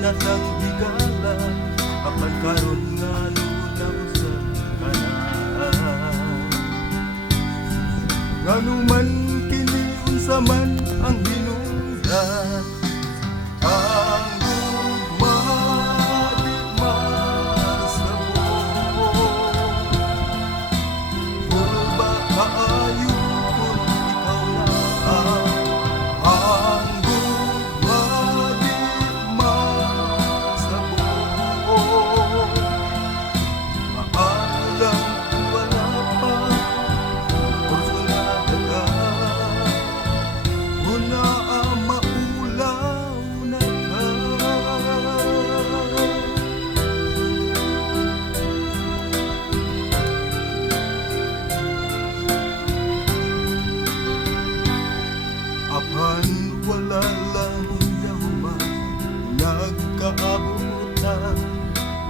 na sang higala apan karon nga luna usa kana ngano man kini unsa man ang hinungdan ang gugma di masabo kung ba kaayo kung ikaw na ang gugma di masabo maalam wala pa personal ka una ang maulaw na ka apan wala lang yaman nagkaabutan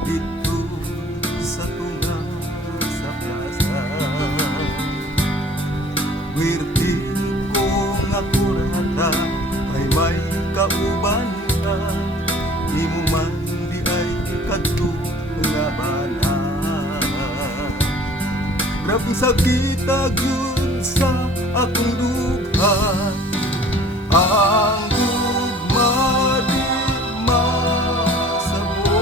dito sa tunga sa plaza wirti ko nga kurata kay may kauban ka di mo man di ay kadto nga bana grabe sakit agyud sa akong dughan ang gugma di masabo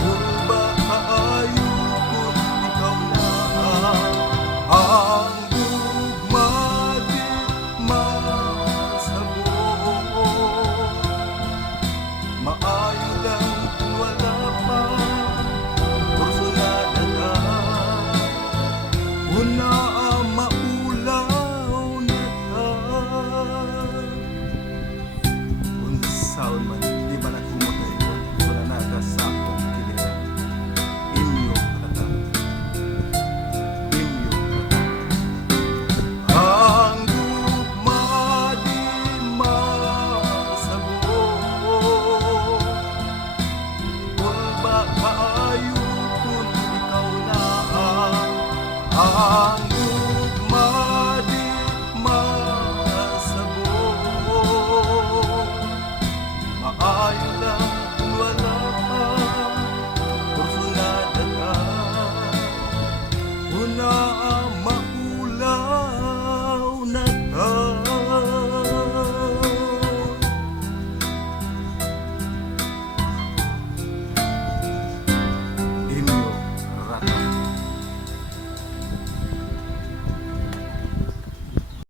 kung ba kaayo kung ikaw na ang gugma di masabo maayo lang kung wala pa personal na una ang maulaw na ka unsaon man